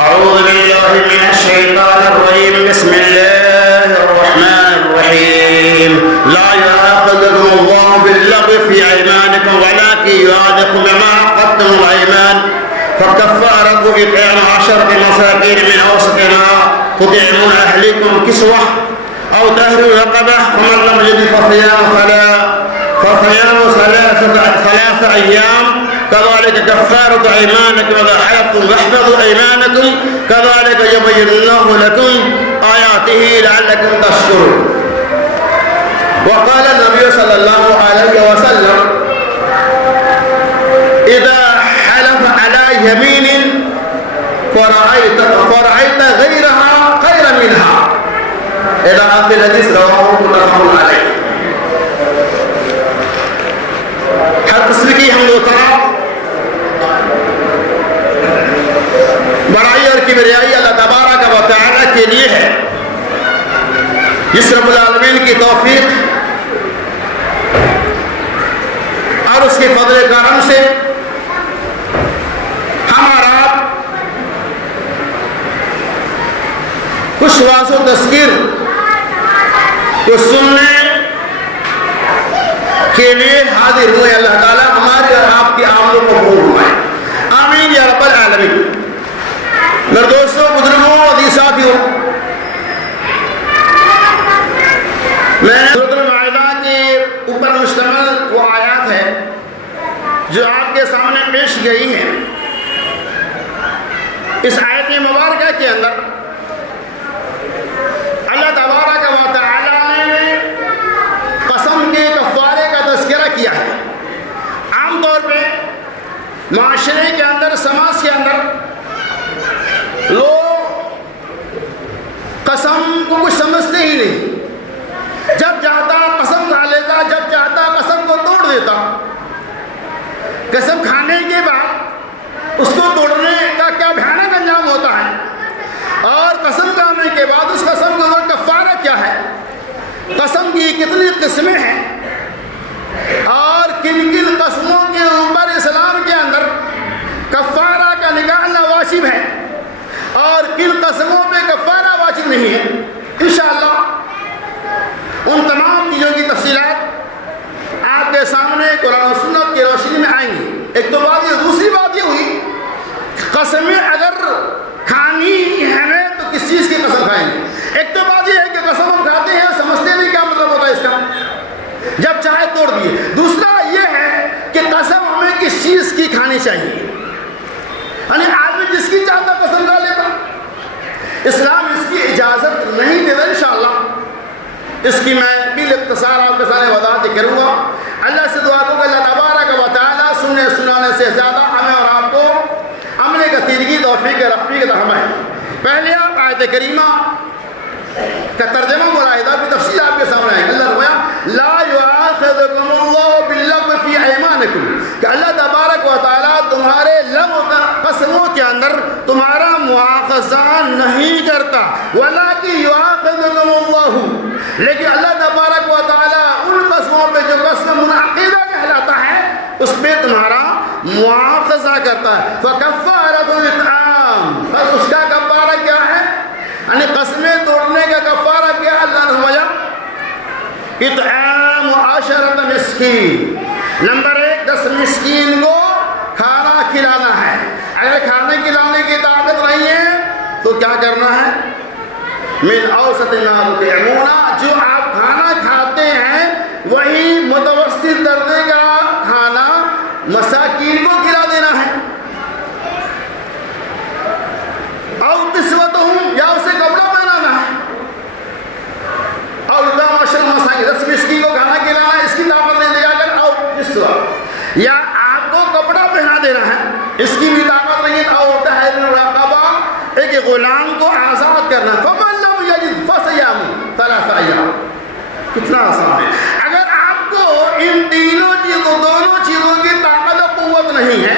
أعوذ بالله من الشيطان الرجيم. بسم الله الرحمن الرحيم. لا يؤاخذكم الله باللغو في أيمانكم ولكن يؤاخذكم بما عقدتم الأيمان فكفارته إطعام 10 مساكين من أوسط ما تطعمون أهلكم كسوة أو تحرير رقبة فمن لم يجد فصيام 3 أيام كذلك كفارة أيمانكم إذا حلفتم واحفظوا أيمانكم كذلك يبين الله لكم آياته لعلكم تشكرون. وقال النبي صلى الله عليه وسلم إذا حلف على يمين فرأيت غيرها خيرا منها إلى آخر الحديث رواه متفق عليه. ہر قسم کی حمد و ثنا بڑائی اور کبریائی اللہ تبارک و تعالی کے لیے ہے، جس رب العالمین کی توفیق اور اس کے فضل کرم سے ہمارا کچھ واعظ و تذکیر کو سننے کے لیے حاضر ہوئے. اللہ تعالیٰ ہماری اور آپ کی آمدوں کو قبول فرمائے. آمین یا رب العالمین. میرے دوستوں، بزرگوں اور ساتھیوں، میں سورۃ المائدہ کے اوپر مشتمل وہ آیات ہے جو آپ کے سامنے پیش گئی ہیں. اس آیت مبارکہ کے اندر اللہ تبارک و تعالی نے قسم کے کفارے کا تذکرہ کیا ہے. عام طور پہ معاشرے کے اندر، سماج کے اندر لوگ قسم کو کچھ سمجھتے ہی نہیں. جب چاہتا قسم کھا لیتا، جب چاہتا قسم کو توڑ دیتا. قسم کھانے کے بعد اس کو توڑنے کا کیا بھیانک انجام ہوتا ہے، اور قسم کھانے کے بعد اس قسم کا کفارہ کیا ہے. قسم کی کتنی قسمیں ہیں اور کن کن قسموں کے اوپر اسلام کے اندر کفارہ کا نکالنا واجب ہے اور کن قسموں پہ کفارہ واجب نہیں ہے. انشاءاللہ ان تمام چیزوں کی تفصیلات آپ کے سامنے قرآن و سنت کی روشنی میں آئیں گی. ایک تو بات یہ، دوسری بات یہ ہوئی قسمیں اگر کھانی ہمیں تو کس چیز کی قسم کھائیں گے. ایک تو بات یہ ہے کہ قسم ہم کھاتے ہیں، سمجھتے نہیں کیا مطلب ہوتا ہے اس کا، جب چاہے توڑ دیے. دوسرا یہ ہے کہ قسم ہمیں کس چیز کی کھانی چاہیے. یعنی آدمی جس کی چاہتا قسم کھا لیتا. اسلام اس کی اجازت نہیں دیتا. انشاءاللہ اس کی میں بال اختصار آپ کے سامنے وضاحت کروں گا. اللہ سے دعا کروں کہ اللہ تبارک و تعالی سننے سنانے سے زیادہ ہمیں اور آپ کو عمل کثیر کی توفیق رفیق رحمہ ہے. پہلے آپ آیت کریمہ کا ترجمہ ملاحظہ کی تفصیل آپ کے سامنے آئے. اللہ فرمایا لا یؤاخذکم اللہ باللغو فی ایمانکم، کہ اللہ تبارک و تعالی تمہارے لغو قسموں کے اندر تمہارا مواخذہ نہیں کرتا. ولکن یؤاخذکم اللہ، لیکن اللہ تبارک و تعالی ان قسموں پہ جو قسم منعقدہ کہلاتا ہے اس پہ تمہارا مواخذہ کرتا ہے. فکفارۃ اطعام، بس اس کا کفارہ کیا ہے؟ یعنی قسمیں توڑنے کا کفارہ کیا؟ اللہ نے فرمایا اطعام 10 مسکین. نمبر 1، 10 مسکین کو کھانا کھلانا ہے. اگر کھانے کھلانے کی طاقت نہیں ہے تو کیا کرنا ہے؟ من اوسط ما تطعمون، جو آپ کھانا کھاتے ہیں وہی متوسط درجے کا کھانا مساکین کو کھلا دینا ہے. او کسوتہم، یا اسے کپڑا پہنانا ہے. او اطعام 10 مساکین، 10 مسکین کو کھانا کھلانا ہے، اس کی طاقت نہیں دے گا. اگر او کسوہ، یا آپ کو کپڑا پہنا دینا ہے، اس کی بھی طاقت نہیں ہے. او تحریر رقبہ، ایک غلام کو آزاد کرنا. فمن لم یجد فصیام 3 ایام. کتنا آسان ہے. اگر آپ کو ان تینوں چیزوں، دونوں چیزوں کی طاقت و قوت نہیں ہے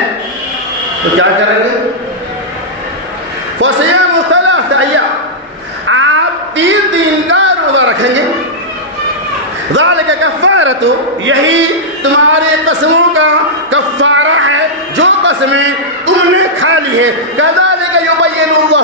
تو کیا کریں گے؟ فصیام 3 ایام، آپ 3 دن کا روزہ رکھیں گے. ذالک کفارۃ، یہی تمہاری قسموں کا کفارہ ہے جو قسمیں تم نے کھا لی ہے. کذالک یبین اللہ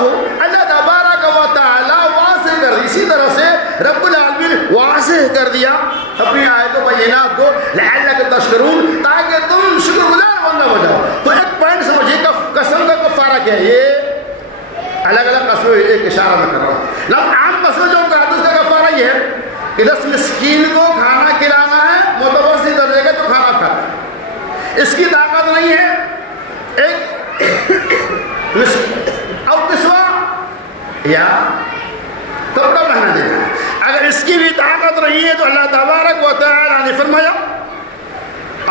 واضح کر دیا اپنی آیتوں بینات کو لعلکم تشکرون تاکہ تم شکر گزار بندہ ہو جاؤ. تو ایک پوائنٹ سمجھیے قسم کا کفارہ کیا ہے. یہ الگ الگ قسمیں ایک اشارہ میں کر رہا ہوں. لیکن عام قسم جو کہا اس کا کفارہ یہ ہے کہ 10 مسکین کو کھانا کھلانا ہے, متوسط درجے کا تو کھانا کھانا ہے, اس کی طاقت نہیں ہے ایک اور کسوا یا کپڑا پہنا دینا ہے. اگر اس کی بھی طاقت نہیں ہے تو اللہ تبارک و تعالیٰ نے فرمایا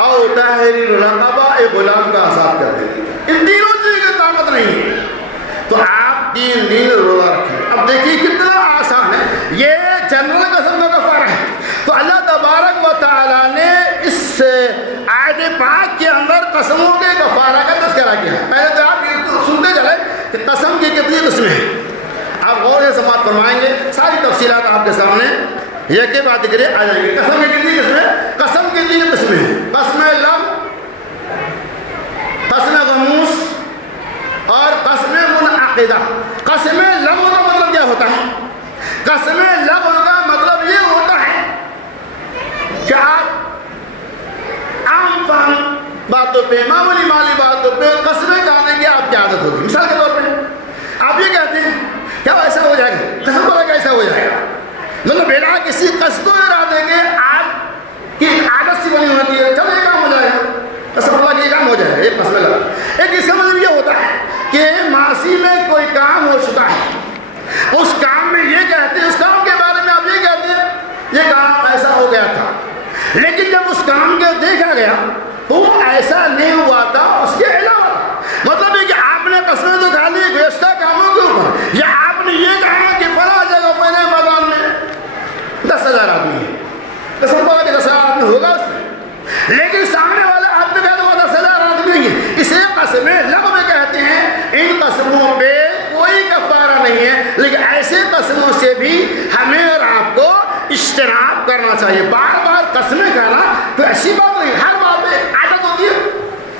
او تحریر رقبہ, ایک غلام کا آزاد کر دیں. ان تینوں چیزوں کی طاقت نہیں ہے تو آپ 3 دن روزہ رکھیں. اب دیکھیے کتنا آسان ہے, یہ جنرل قسم کا کفارہ ہے. تو اللہ تبارک و تعالیٰ نے اس آیت پاک کے اندر قسموں کے کفارہ کا تذکرہ کیا ہے. پہلے تو آپ یہ سنتے چلے کہ قسم کی کتنی قسمیں ہیں. آپ غور سے سماعت فرمائیں گے, ساری تفصیلات آپ کے سامنے یہ کہ بات کرے آ جائیں گے. قسم کی کتنی قسمیں؟ قسم کی 3 قسمیں ہیں. قسم لغو, قسم غموس اور قسم منعقدہ. قسم لغو کا مطلب کیا ہوتا ہے؟ قسم لغو کا مطلب یہ ہوتا ہے کہ آپ عام فہم باتوں پہ, معمولی مالی باتوں پہ قسمیں کھانے کی آپ کی عادت ہوگی. مثال کے طور پہ آپ یہ کہتے ہیں کیا ایسا ہو جائے گا, قسم کو کیسا ہو جائے گا, مطلب بنا کسی قسم کو ارادے کے آپ کی عادت سی بنی ہوتی ہے, چلو یہ کام ہو جائے گا, قسم اللہ کی یہ کام ہو جائے گا, یہ قسم لگا. ایک اس کا مطلب یہ ہوتا ہے کہ معاصی میں کوئی کام ہو چکا ہے, اس کام میں یہ کہتے ہیں, اس کام کے بارے میں آپ یہ کہتے ہیں یہ کام ایسا ہو گیا تھا, لیکن جب اس کام کو دیکھا گیا تو وہ ایسا نہیں ہوا تھا, اس کے علاوہ. مطلب ہے کہ آپ نے قسمیں تو کھا لی گزشتہ کاموں کے اوپر, یا آپ نے یہ کہا کہ فلاں جگہ پہلے میدان میں 10,000 آدمی ہے, قسم کو کہ 10,000 آدمی ہوگا اس میں, لیکن سامنے والا آدمی کہتا ہے وہ 10,000 آدمی نہیں ہے. اسے قسمیں لغو کہتے ہیں. ان قسموں پہ کوئی کفارہ نہیں ہے, لیکن ایسے قسموں سے بھی ہمیں اور آپ کو اجتناب کرنا چاہیے. بار بار قسمیں کھانا تو ایسی بات نہیں, ہر بات میں عادت ہوتی ہے,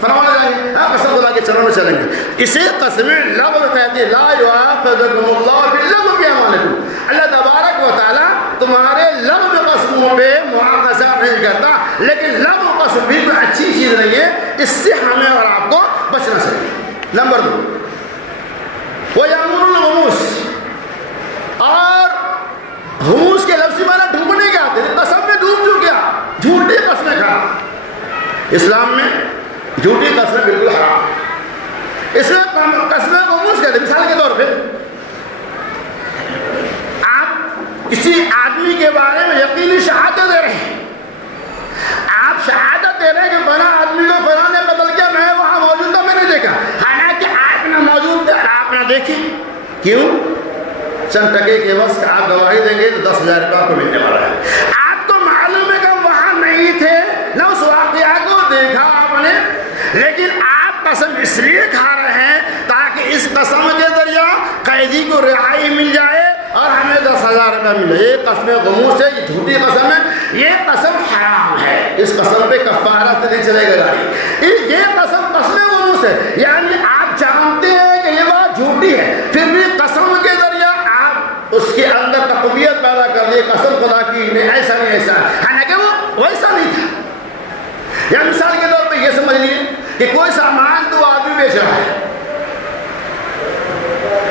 فرمایا جائیں گے قسم خدا کے چرنوں میں چلیں گے. اسے قسمیں لغو کہتے ہیں. لا یؤاخذکم اللہ باللغو فی ایمانکم, اللہ تبارک و تعالیٰ تمہارے لغو قسموں پہ مؤاخذہ نہیں کرتا, لیکن لغو قسم بھی کوئی اچھی چیز نہیں ہے, اس سے ہمیں اور آپ کو بچنا چاہیے. نمبر 2 وَيَأْمُرُ الْغُمُوسِ, اور غموس کے لفظی معنی ڈوبنے کے آتے ہیں. قسم میں ڈوب جو کیا, جھوٹی قسمیں کھا. اسلام میں جھوٹی قسمیں بالکل حرام. اس میں قسمیں غموس کہتے ہیں. مثال کے طور پہ آپ کسی آدمی کے بارے میں یقینی شہادت دے رہے ہیں, آپ شہادت دے رہے ہیں کہ فلاں آدمی کو فلاں نے قتل کیا, میں وہاں موجود تھا, میں نے دیکھا, حالانکہ آپ نہ موجود تھے, آپ نہ دیکھی. کیوں؟ چند ٹکے کے وقت آپ گواہی دیں گے تو 10,000 روپے آپ کو ملنے والا ہے. آپ کو معلوم ہے کہ ہم وہاں نہیں تھے, نہ اس واقعہ کو دیکھا آپ نے, لیکن آپ قسم اس لیے کھا رہے ہیں تاکہ اس قسم کے ذریعہ قیدی کو رہائی مل جائے اور ہمیں 10,000 روپے ملے. یہ قسم غموس ہے, یہ جھوٹی قسم ہے, یہ قسم حرام ہے. اس قسم پہ کفارہ سے نہیں چلے گا گاڑی. یہ قسم غموس ہے, یعنی آپ جانتے ہیں کہ یہ بات جھوٹی ہے, پھر بھی قسم کے ذریعہ آپ اس کے اندر تقویت پیدا کر دی, قسم خدا کی نہیں ایسا نہیں ایسا, حالانکہ وہ ویسا نہیں تھا. یا مثال کے طور پہ یہ سمجھ لیجیے کہ کوئی سامان تو آدمی بیچ رہا ہے,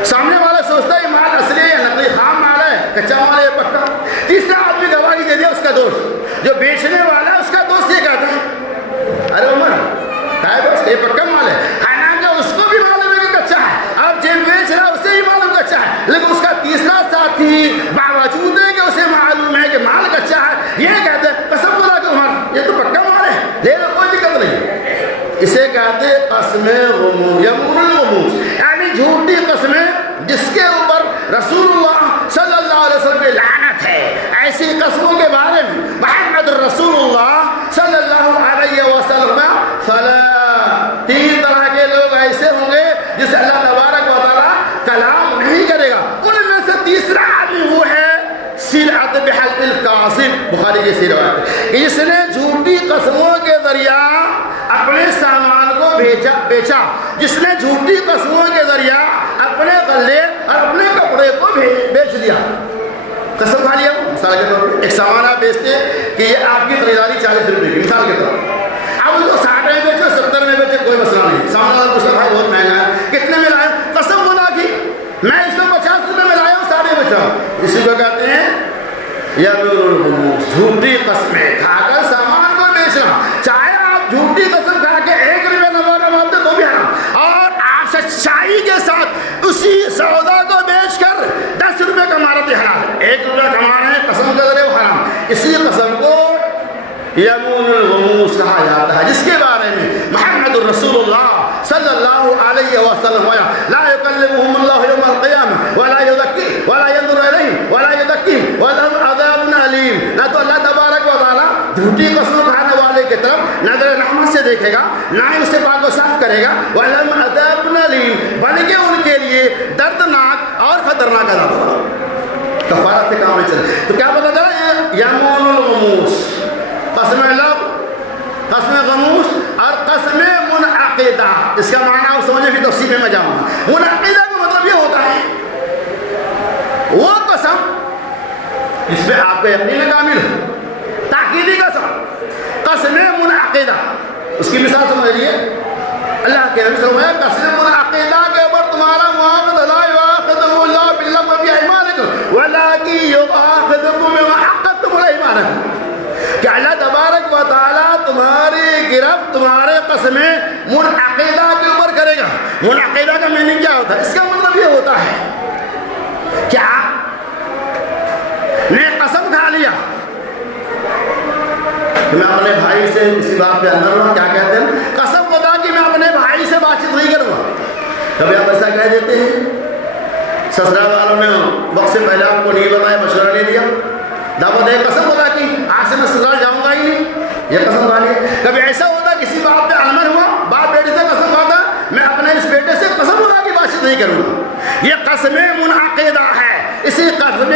سامنے والا سوچتا ہے یہ مال اصلی ہے یا نقلی, خام مال ہے, کچا مال ہے, پکا. تیسرا آدمی گواہی دے دیا, اس کا دوست جو بیچنے والا ہے اس کا دوست یہ کہتا ہے ارے عمر ہے دوست یہ پکا مال ہے, حالانکہ اس کو بھی معلوم ہے کہ کچا ہے. اب جو بیچ رہا ہے اسے ہی معلوم کچا ہے, لیکن اس کا تیسرا ساتھی باوجود ہے کہ اسے معلوم ہے کہ مال کچا ہے, یہ کہتے ہیں قسم خدا کہ عمر یہ تو پکا مال ہے, لے لو کوئی دقت نہیں. اسے کہتے ہیں قسم غموس, یمون الغموس, یعنی جھوٹی قسمیں جس کے اوپر رسول اللہ صلی اللہ علیہ وسلم کی لعنت ہے. ایسی قسموں کے بارے میں محمد رسول اللہ صلی اللہ علیہ وسلم فلا 3 طرح کے لوگ ایسے ہوں گے جسے اللہ تبارک و تعالیٰ کلام نہیں کرے گا. ان میں سے تیسرا آدمی وہ ہے سلعت بحلف القاصد, بخاری کی روایت ہے, اس نے جھوٹی قسموں کے ذریعہ اپنے سامان کو بیچا, جس نے جھوٹی قسموں کے ذریعہ اپنے غلے اور اپنے کپڑے کو بیچ دیا. قسم کھا لیا مثال کے طور پہ ایک سامان آپ بیچتے کہ یہ آپ کی خریداری 40 روپے کی مثال کے طور پر، اب اس کو 60 میں بیچے 70 میں بیچے کوئی مسئلہ نہیں، سامنے والا پوچھتا بھائی بہت مہنگا ہے کتنے میں لائے، قسم خدا کی میں اس کو 50 روپے میں لایا ہوں 60 بیچا ہوں، اسی کو کہتے ہیں یا جھوٹی قسمیں کھا کر سامان کو بیچنا، چاہے آپ جھوٹی قسم کھا کے 1 روپے نفع کماتے تو بھی حرام، اور آپ سچائی کے ساتھ اسی سودا کو بیچ کر 10 روپے کما رہے حلال، 1 روپے کما رہے ہیں قسم کے ذریعے وہ حرام، اسی قسم کو یمین الغموس کہا جاتا ہے، جس کے بارے میں محمد الرسول اللہ صلی اللہ علیہ وسلم لا یکلمہم اللہ یوم القیامہ ولا یزکی ولا ینظر الیہم ولا یزکیہم ولہم عذاب علیم، نہ تو اللہ تبارک و تعالیٰ جھوٹی قسم کھانے والے کی طرف نظر رحمت سے دیکھے گا، نہ ہی اسے پاک و صاف کرے گا، ولہم عذاب علیم، بلکہ ان کے لیے دردناک اور خطرناک عذاب ہوگا۔ کفارت سے کام نہیں چلے تو کیا پتہ چلا یمین الغموس، قسم لب، قسم غموس اور قسم منعقدہ، اس کا معنی آپ سمجھیں پھر تفصیل میں جاؤں گا۔ منعقدہ کا مطلب یہ ہوتا ہے وہ قسم جس میں آپ کا یقین کامل ہے، تاکیدی قسم، قسم منعقدہ، اس کی مثال سمجھیے اللہ کے نبی صلی اللہ علیہ وسلم قسم منعقدہ کے اوپر تمہارا معاوضہ لا یؤاخذکم اللہ باللغو فی ایمانکم ولکن یؤاخذکم بما عقدتم ایمانکم، کہ اللہ تبارک و تعالیٰ تمہاری گرفت تمہارے قسمیں منعقدہ کے اوپر کرے گا۔ منعقدہ کا معنی کیا ہوتا ہے؟ اس کا مطلب یہ ہوتا ہے کہ آپ نے قسم کھا لیا کہ میں اپنے بھائی سے اسی بات پہ اندر ہوں، کیا کہتے ہیں قسم خدا کہ میں اپنے بھائی سے بات چیت نہیں کروں گا، کبھی آپ ایسا کہہ دیتے ہیں سسرال والوں نے وقت سے پہلے آپ کو نہیں بتایا، مشورہ نہیں دیا، دعوت ہے قسم خدا کی آج سے میں سسرال جاؤں گا ہی نہیں، یہ قسم کھا لی۔ کبھی ایسا ہوتا کسی بات پہ علمن ہوا، باپ بیٹے سے قسم کھاتا میں اپنے اس بیٹے سے قسم خدا کی بات چیت نہیں کروں گا، یہ قسم منعقدہ ہے۔ اسی قسم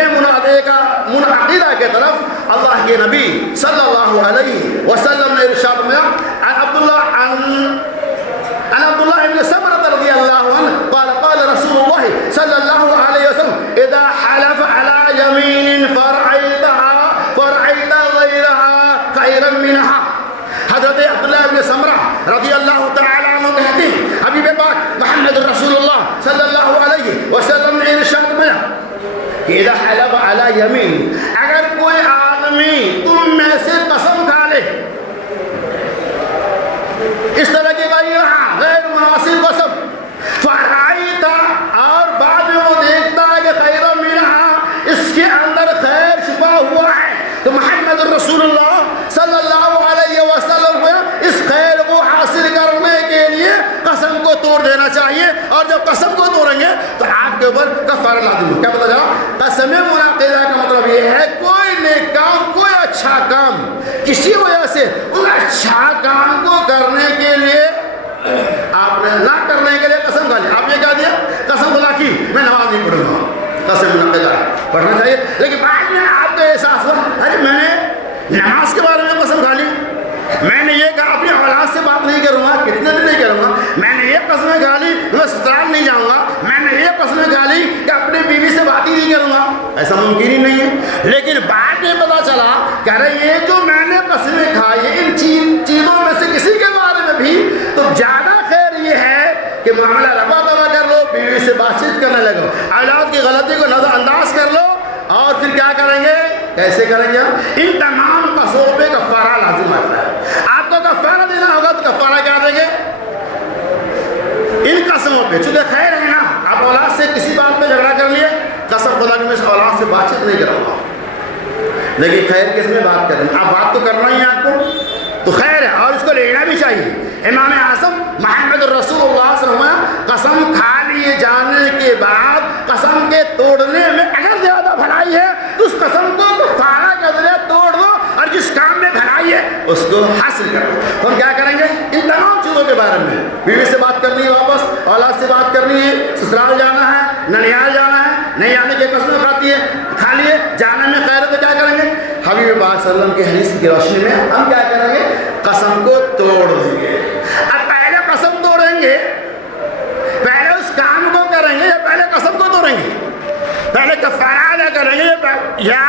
منعقدہ کے طرف اللہ کے نبی صلی اللہ علیہ وسلم نے ارشاد فرمایا عن عبداللہ ابن سمرة رضی اللہ عنہ قال قال رسول اللہ صلی اللہ علیہ وسلم اذا حلف على يمین فرعیت غیرها خیرا منها، حضرت عبداللہ ابن سمرہ رضی اللہ تعالیٰ عنہ کہتے ہیں حبیب پاک محمد رسول اللہ صلی اللہ علیہ وسلم نے ارشاد فرمایا کہ اذا حلف علی یمین، اگر کوئی آدمی تم میں سے قسم کھا لے اس طرح کی غیر مناسب قسم، فرعیت، اور بعد میں وہ دیکھتا ہے کہ خیر منها، اس کے اندر خیر چھپا ہوا ہے، تو محمد رسول اللہ صلی اللہ علیہ وسلم کو اس خیر کو حاصل کرنے کے لیے قسم کو توڑ دینا چاہیے، اور جب قسم کو توڑیں گے تو آپ کے اوپر کفارہ لازم ہے۔ کیا پتہ چلا؟ قسم منعقدہ کا مطلب یہ ہے کوئی نیک کام، کوئی اچھا کام، کسی وجہ سے اس اچھا کام کو کرنے کے لیے آپ نے نہ کرنے کے لیے قسم کھا لی، آپ نے کہا دیا قسم خدا کی میں نماز نہیں پڑھوں گا، قسم منعقدہ پڑھنا چاہیے، لیکن بعد میں آپ کو احساس ہوا ارے میں نے نماز کے بارے میں قسم کھا لی، میں نے یہ کہا اپنی اولاد سے بات نہیں کروں گا، کتنے دن نہیں کروں گا، میں نے یہ قسمیں کھا لی میں سسرال نہیں جاؤں گا، میں نے یہ قسمیں کھا لی کہ اپنی بیوی سے بات ہی نہیں کروں گا، ایسا ممکن ہی نہیں ہے۔ لیکن بعد میں پتا چلا کہ ارے یہ جو میں نے قسمیں کھائی ان چیزوں میں سے کسی کے بارے میں بھی تو زیادہ خیر یہ ہے کہ معاملہ رفع دفع کر لو، بیوی سے بات چیت کرنے لگو، اولاد کی غلطی کو نظر انداز کر لو، اور پھر کیا کریں گے، کیسے کریں گے؟ ان تمام قصور پہ کفارہ لازم آتا ہے، آپ کو کفارہ دینا ہوگا تو کفارہ کیا دیں گے؟ ان قسموں پہ، چونکہ خیر ہے نا، آپ اولاد سے کسی بات پہ جھگڑا کر لیے، قسم خدا کہ میں اس اولاد سے بات چیت نہیں کروں گا، لیکن خیر کس میں بات کریں، آپ بات تو کرنا ہی ہے آپ کو، تو خیر ہے اور اس کو لینا بھی چاہیے۔ امام اعظم محمد رسول اللہ صلی اللہ علیہ وسلم قسم کھا لیے جانے کے بعد قسم کے توڑنے میں اگر زیادہ بھلائی ہے تو اس قسم کو کفارہ کے ذریعے توڑ دو، اور جس کام میں بھلائی ہے اس کو حاصل کرو۔ ہم کیا کریں گے؟ ان تمام چیزوں کے بارے میں، بیوی سے بات کرنی ہے، واپس اولاد سے بات کرنی ہے، سسرال جانا ہے، ننیال جانا ہے، نہیں آنے کی قسمیں کھا لیے، جانے میں خیر ہے تو کیا کریں گے؟ حبیب پاک صلی اللہ علیہ وسلم کی حدیث کی روشنی میں ہم کیا کریں گے؟ قسم کو توڑ دیں گے۔ اب پہلے قسم توڑیں گے، پہلے اس کام کو کریں گے یا پہلے قسم کو توڑیں گے؟ پہلے کفارہ ادا کریں گے یا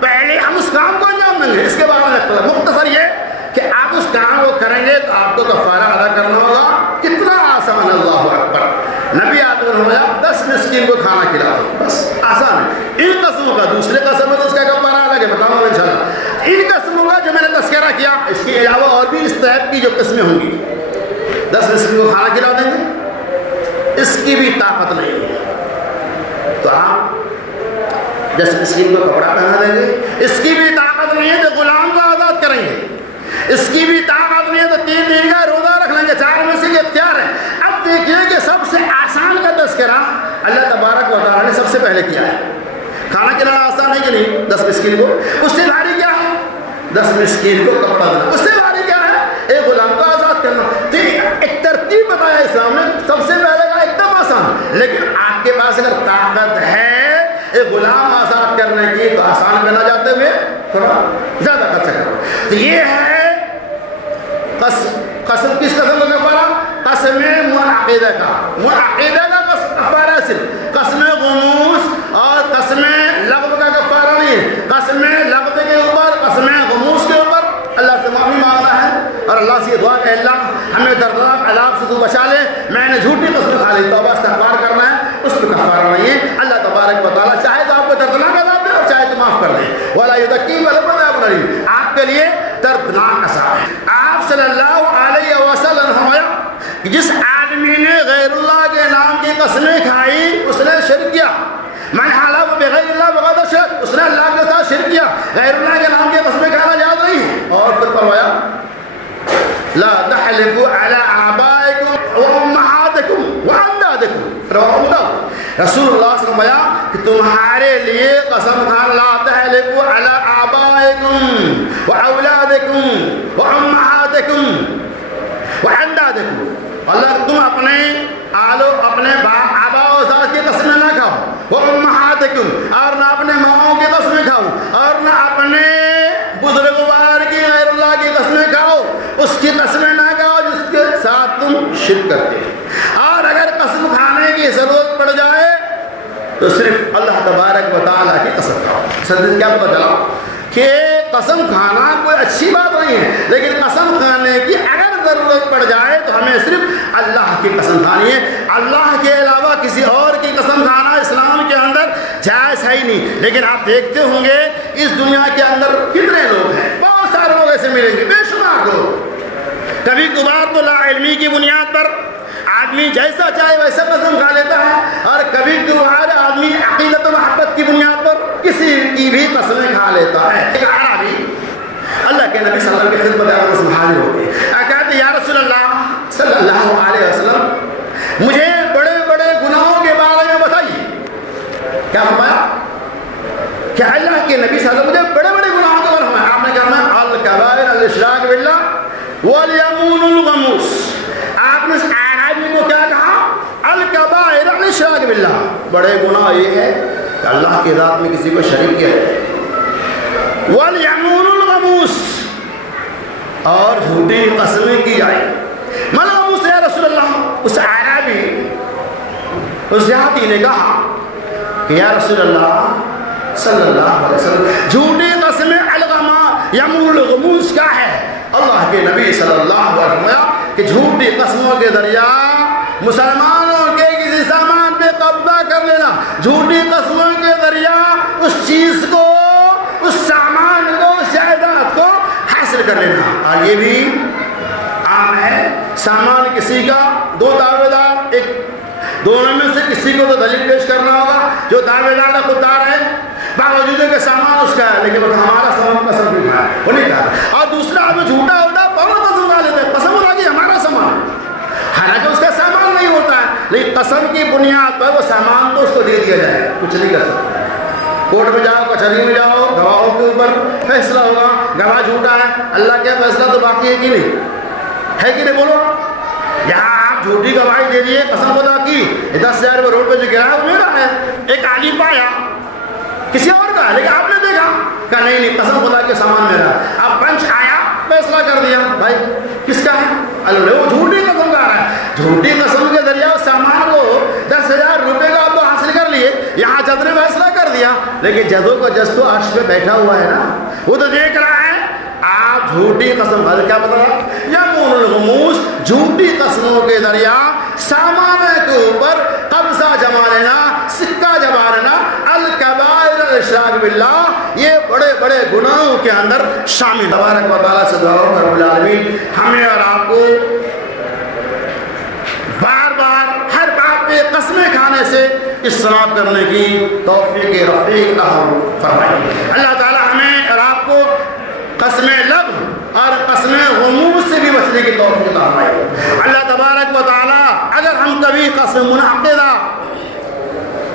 پہلے ہم اس کام کو انجام دیں گے؟ اس کے بارے میں مختصر یہ کہ آپ اس کام کو کریں گے تو آپ کو کفارہ ادا کرنا ہوگا. کتنا آسان, اللہ اکبر. نبی آدم نے فرمایا 10 مسکین کو کھانا کھلا دو, بس آسان ہے. ان قسموں کا دوسرے قسم ہے تو اس کا کفارہ الگ ہے, بتاؤں گا انشاءاللہ. ان قسموں کا جو میں نے تذکرہ کیا, اس کے علاوہ اور بھی اس ٹائپ کی جو قسمیں ہوں گی, 10 مسکین کو کھانا کھلا دیں گے, اس کی بھی طاقت نہیں ہے تو آپ 10 مسکین کو کپڑا پہنا دیں گے, اس کی بھی طاقت نہیں ہے تو غلام کو آزاد کریں گے, اس کی بھی طاقت نہیں ہے تو 3 دن کا روزہ رکھ لیں گے. 4 میں سے یہ اختیار ہے. اب دیکھیے کہ سب سے آسان کا تذکرہ اللہ تبارک و تعالیٰ نے سب سے پہلے کیا ہے. کھانا کھلانا آسان ہے کہ نہیں؟ 10 مسکین کو. اس سے بھاری کیا ہے؟ 10 مسکین کو کپڑا دینا. اس سے بھاری کیا ہے؟ ایک غلام کو آزاد کرنا. ایک ترتیب بتایا اسلام نے, سب سے پہلے کا ایک دم آسان. لیکن آپ کے پاس اگر طاقت ہے ایک غلام آزاد کرنے کی تو آسان کرنا چاہتے ہوئے تھوڑا زیادہ خرچہ کرو. تو یہ ہے قسم. کس قسم کا کفارہ؟ قسم منعقدہ کا. منعقدہ کا کفارہ صرف قسم غموس اور قسم لغو کا کفارہ نہیں ہے. قسم لغو کے اوپر, قسم غموس کے اوپر اللہ سے معافی مانگنا ہے اور اللہ سے دعا کہ اللہ ہمیں دردناک عذاب سے تو بچا لے. میں نے جھوٹی قسم کھا لی, توبہ استغفار کرنا ہے, اس پہ کفارہ نہیں ہے. اللہ تبارک و تعالیٰ چاہے تو آپ کو دردناک عذاب دے اور چاہے تو معاف کر دے. ولا یزکی ولا عذاب الیم. آپ کے لیے دردناک عذاب ہے. آپ صلی اللہ علیہ وسلم فرمایا کہ جس آدمی نے غیر اللہ کے نام کی قسمیں کھائی اس نے شرک کیا. من حلف بغیر اللہ فقد اشرک, اس نے اللہ کے ساتھ شرک کیا. غیر اللہ کے نام کی قسمیں کھانا جائز نہیں ہے. اور پھر فرمایا لا تحلفوا علی آبائکم وامہاتکم واجدادکم. رواه داؤد. رسول اللہ صلی اللہ علیہ وسلم فرمایا کہ تمہارے لیے قسم کھانا لا تحلفوا علی آبائکم واولادکم وامہاتکم واجدادکم. اللہ تم اپنے اپنے آبا و اجداد کی قسمیں نہ کھاؤ. وامہاتکم, اور نہ اپنے ماؤں کی قسمیں کھاؤ, اور نہ اپنے بزرگوار کی غیر اللہ کی قسمیں کھاؤ. اس کی قسمیں نہ کھاؤ جس کے ساتھ تم شرک کرتے ہیں. اور اگر قسم کھانے کی ضرورت پڑ جائے تو صرف اللہ تبارک و تعالیٰ کی قسم کھاؤ. سندس کیا پتہ چلا کہ قسم کھانا کوئی اچھی بات نہیں ہے, لیکن قسم کھانے کی اگر ضرورت پڑ جائے تو ہمیں صرف اللہ کی قسم کھانی ہے. اللہ کے علاوہ کسی اور کی قسم کھانا اسلام کے اندر جائز ہے ہی نہیں. لیکن آپ دیکھتے ہوں گے اس دنیا کے اندر کتنے لوگ ہیں, بہت سارے لوگ ایسے ملیں گے, بے شمار لوگ. کبھی کبھار تو لا علمی کی بنیاد پر آدمی جیسا چاہے ویسا قسم کھا لیتا ہے, اور کبھی کبھار آدمی عقیدت و محبت کی بنیاد پر کسی کی بھی قسمیں کھا لیتا ہے. ایک عربی اللہ کے نبی صلی اللہ علیہ وسلم کی خدمت میں حاضر ہوتے ہیں, کہتے ہیں یا رسول اللہ صلی اللہ علیہ وسلم مجھے بڑے بڑے گناہوں کے بارے میں بتائیے. کیا فرمایا کہ اللہ کے نبی صلی اللہ علیہ وسلم مجھے بڑے بڑے گناہوں کے بارے میں. آپ نے کہا الکبائر الاشراک باللہ والیمین الغموس. آپ نے اس عربی کو کیا کہا؟ الکبائر الاشراک باللہ. بڑے گناہ یہ ہے کہ اللہ کی ذات میں کسی کو شریک کیا ہے. والیمین الغموس, اور جھوٹی قسمیں کی جائے. ملغموس یا رسول اللہ, اس عربی اس دیہاتی نے کہا کہ یا رسول اللہ صلی اللہ علیہ وسلم جھوٹی قسمیں الغما یمین الغموس کیا ہے؟ اللہ کے نبی صلی اللہ علیہ وسلم کہ جھوٹی قسموں کے ذریعہ مسلمانوں کے کسی سامان پہ قبضہ کر لینا, جھوٹی قسموں کے ذریعہ اس چیز کو, اس سامان کو, اس جائیداد کو حاصل کر لینا. اور یہ بھی عام ہے. سامان کسی کا, دو دعوے دار, ایک دونوں میں سے کسی کو تو دلیل پیش کرنا ہوگا. جو دعوے دار ہے خود دار ہے, باوجود کہ سامان اس کا ہے, لیکن ہمارا سامان قسم بھی ہے وہ نہیں کہا. اور دوسرا آدمی جھوٹا ہوتا ہے, پورا قسم کھا لیتا ہے, قسم اٹھا کے ہمارا سامان, حالانکہ اس کا سامان نہیں ہوتا ہے, لیکن قسم کی بنیاد پر وہ سامان تو اس کو دے دیا جائے, کچھ نہیں کر سکتا. کورٹ میں جاؤ, کچہری میں جاؤ, گواہوں کے اوپر فیصلہ ہوگا, گواہ جھوٹا ہے, اللہ کیا فیصلہ تو باقی ہے کہ نہیں ہے کہ نہیں بولو. یہاں آپ جھوٹی گواہی دے دیے, قسم خدا کی 10,000 روپے روڈ پہ جو گرا ہے وہ میرا ہے. ایک عالم پایا کسی اور کا ہے, لیکن آپ نے دیکھا کہ نہیں قسم خدا کے سامان میرا ہے. اب پنچ آیا, فیصلہ کر دیا, بھائی کس کا ہے؟ اللہ, وہ جھوٹی قسم کا رہا ہے. جھوٹی قسم کے ذریعہ اس سامان کو 10,000 روپے کا آپ تو حاصل کر لیے, یہاں جج نے فیصلہ کر کر دیا، لیکن جدوں کا جس تو عرش پہ بیٹھا ہوا ہے نا، وہ تو دیکھ رہا ہے آپ جھوٹی قسم کھا کیا پتا یا مون الغموس، جھوٹی قسموں کے دریا سامانے کے اوپر قبضہ جما لینا، سکہ جما لینا، الکبائر الاشراک باللہ، یہ بڑے بڑے گناہوں کے اندر شامل۔ تبارک و تعالیٰ سے دعا ہے رب العالمین ہمیں اور آپ کو بار بار ہر بات پہ قسمیں کھانے سے اجتناب کرنے کی توفیق رفیق عطا فرمائے۔ اللہ تعالیٰ ہمیں اور آپ کو قسمیں لغو اور قسمیں غموس سے بھی بچنے کی توفیق عطا فرمائے۔ اللہ تبارک و تعالیٰ اگر ہم کبھی قسم منعقدہ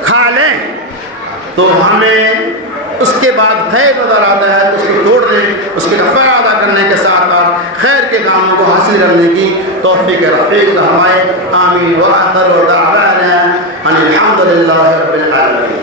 کھا لیں تو ہمیں اس کے بعد خیر نظر آتا ہے تو اس کو توڑ لیں، اس کے نفع ادا کرنے کے ساتھ ساتھ خیر کے کاموں کو حاصل کرنے کی توفیق رفیق فرمائے۔ آمین۔ وآخر دعوانا ان الحمد للہ رب العالمین۔